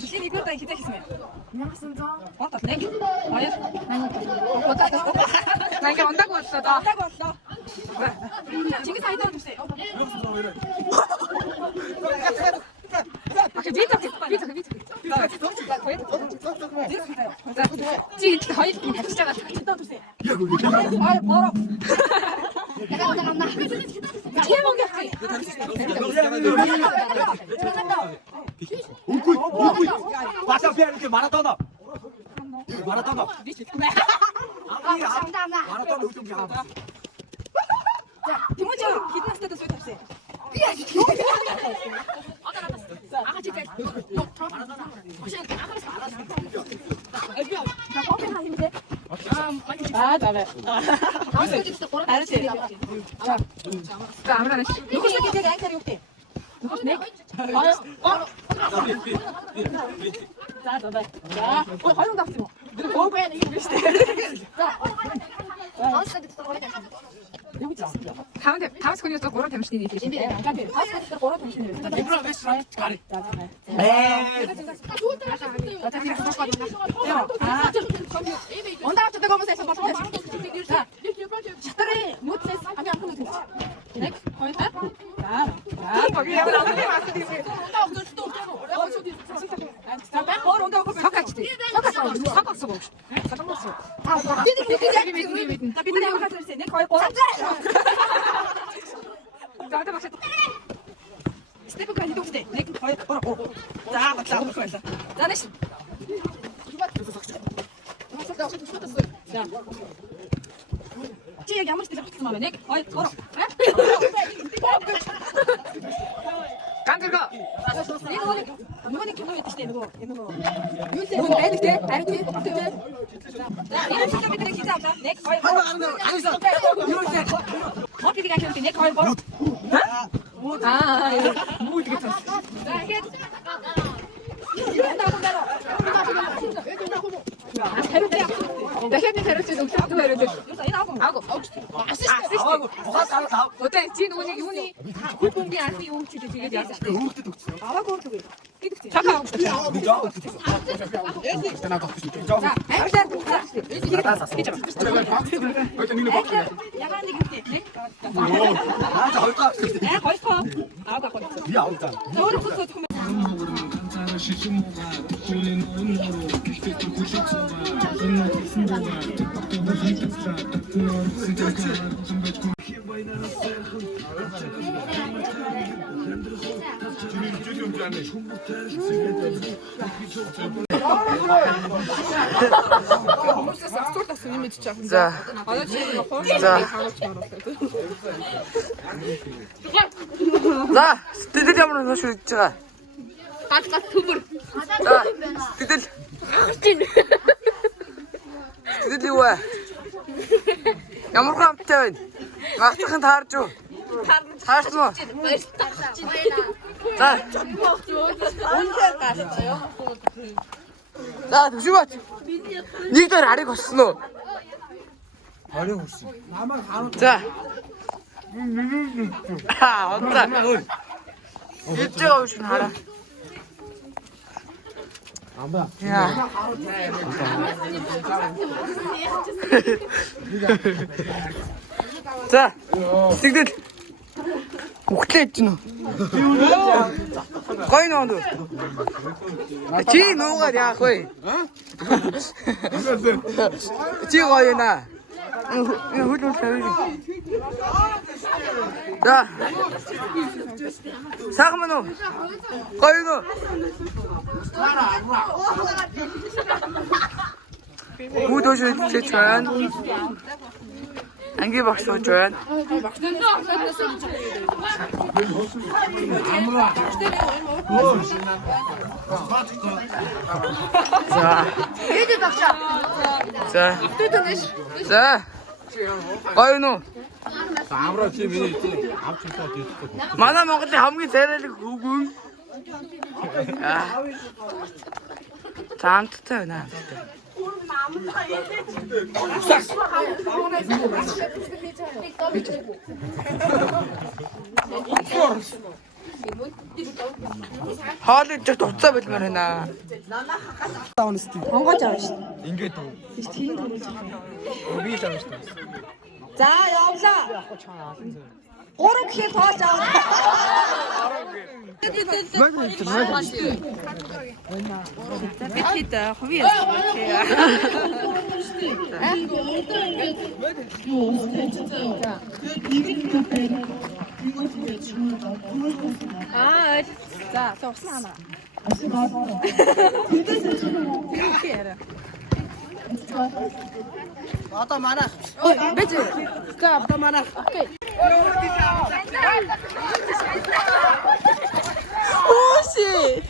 Şimdi burada gideceğiz mi? 안녕하십니까? 왔다. 땡겨. 아니. 나 이게 온다고 왔어. 나. 왔다고 왔어. 지금 사이 떨어주세요. 진짜 같아. 떨어주세요. 아유 멀어. 내가 먼저 간다. 제목이었지. Passa i렇게 마라톤아. 마라톤아. 마라톤 운동 잘한다. 자, 김원재 기타스 때도 소리 없어요. 아, 진짜. 아, 나네. 알았지. 자, 아무나 누구 새끼 되게 앵커리 없대. 누구 네? 자, 자, 자. 활용 답지 뭐. 뭐 그래 이거 비슷해. 자. 다음 스크린에 또 고런 템신이 있지. 온다 저 때가 오면서 봐. 자. 식들이 못해. 아니 안 끊는 거. 네? 거의 다? 자. 스태프가 이동 시대. 네, 거의 걸어. 자, 맞다. 자, 내시. 자. 지 여기 아무리 때면 네, 거의 걸어. 깐들가. 이거는 경험이 어떻게 돼? 이거. 이거 해도 돼? 알도 돼? 자, 이런 시점에 기자 없다. 네, 거의 걸어. 안 있어. 어떻게 가시는데 네, 거의 걸어. 아, 뭐 이렇게 쳤어. 자, 이게 이런다고 내려. 아, 배로돼요. 나 현재 베르치 녹색도 베르치. 여기서 이나고. 아고. 어때? 진 운이 공기 안 쓰고 움치지 되게 잘. 아라고 저기. 잠깐. 자, 야간 얘기 네. 네, 거의 커. 아가 거의 커. 네 아웃 잖아. 저를 붙어 좀. 자, 스티드 잡으러 가시오 있잖아. 아까 두불. 자, 스티드. 스티드 왜? Ямар хамттай байна? Магтхан таарч юу? Таарсан уу? За. 언제 갔어요? За, төшөөч. Нэг дээр арыг болсон уу? 아니 혹시. 자. 아, 온다. 일찍 오신 하라. 야. 자, 스틱들. 어떻게 했지 너? 거의 너도. 지 누가 야 거의. 지 거의 나. 이거 좀 잘해줘. 자, 잠깐만 너. 거의 너. 무도시 제천. 안개 박수 전. 자. 자. 자. 과연우. 만화 먹을 때 아무리 대래를 구군. 야. 다음 투터 나. ус. Хоолыг ч дуцаа болмоор байна. Онгож авна шүү. Ингээд үү. Тийм төрүүлж. Би л авна шүү. За явлаа. 3 гэхээр тоож авна. Бид хэд хувийн За, суусан хамаа. Одоо манайх. Бэж. За, одоо манайх. Окей. Ууси.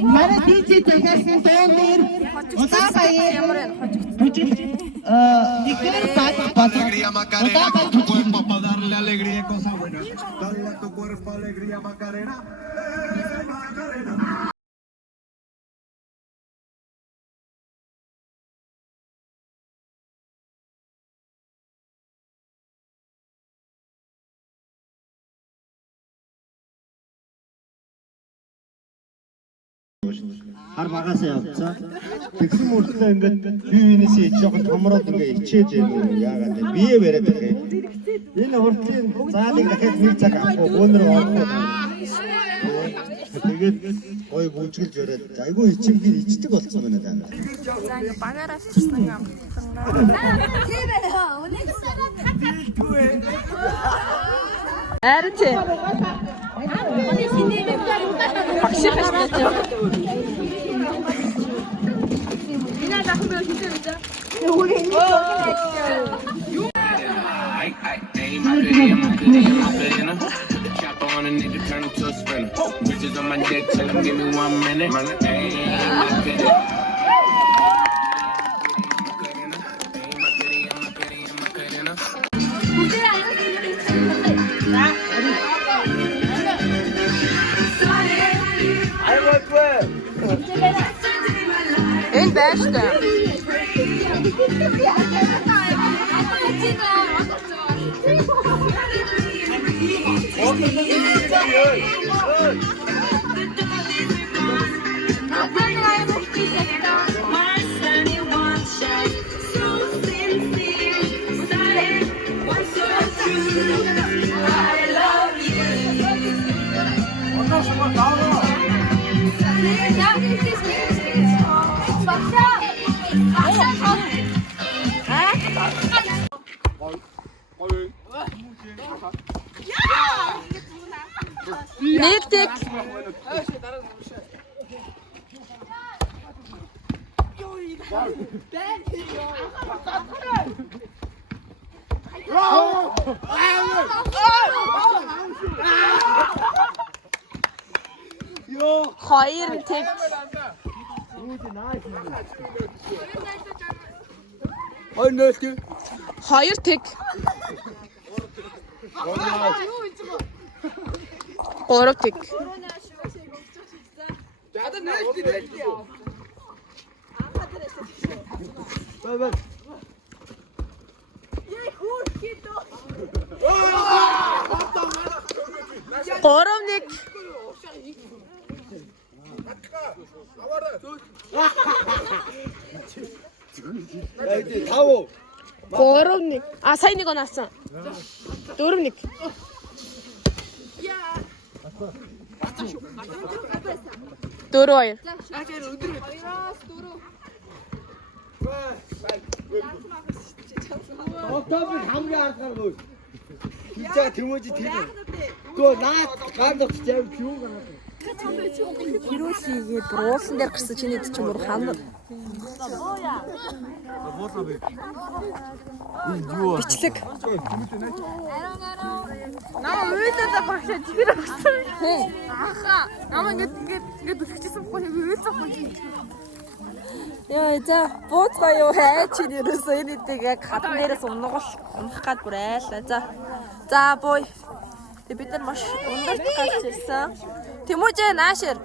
Манай дийти захиалсан тоонэр удаа баяр Alegría Macarena, tu cuerpo para darle alegría y cosas buenas. Dale a tu cuerpo alegría Macarena. Macarena. хар багасаа явцсан. Тэгсэн мөртлөө ингээд бие биенээсээ жоохон томроод ингээд ичээж яагаад вэ? Бие бариад байгаа. Энэ уртлын заалыг дахиад нэг цаг авахгүй гонор орох. Тэгээд ой гүжгэлж өрөөд айгүй ичимхий ичдэг болсон байна даа. За ингээ багаараас чирсэн юм. Арт. Багших хашаач. Бина дахмаа хийсэн. Chopper on a nigga, turn him to a sprinter. Bitches on my dick, tell him give me 1 minute. Энэ байж та. Нэг тэг. Хоёр тэг. Ой нөлтөө. Хоёр тэг. Гурав тэг. Жада нөлтөө. Бай. Гурав нэг. Тав. Гурав нэг. А сайн нэг оноасан. Дөрөв нэг. Дөрөв хоёр. Октябрь хамгийн аргаар гоо. Хичээ тэмүүжи тийм. Гөө наад гардагч яв юу гараад. Хиросигийн бруулсан дээр гарсан чиний ч юм уу ханаа. Буулаа бэ. бичлэг. Намаа уйлдаа багшаа чихэр авсан. Аха. Намаа ингээд үлчсэн байхгүй уйлдаа байхгүй. Яа за бууцгаа юу хай чи нэрээсээ энэ дээг яг хатан дээрээс унах гад бүр айлаа. За бууй. Тэг бид нар маш ундарт гарч ирсэн. Тэмүүжээ наашир.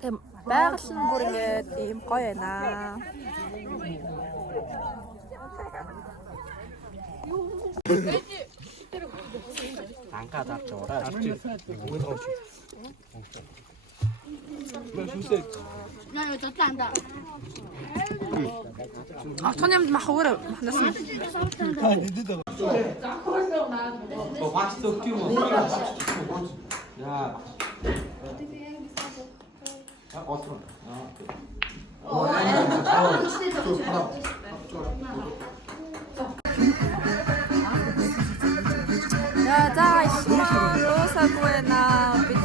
Тэм байгаль нь бүр ингээд ийм гоё байна. Автоны амд махуугаар махнасан. За уусаагүй на бид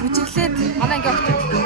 бүжиглээд манай ингээ өгдөг.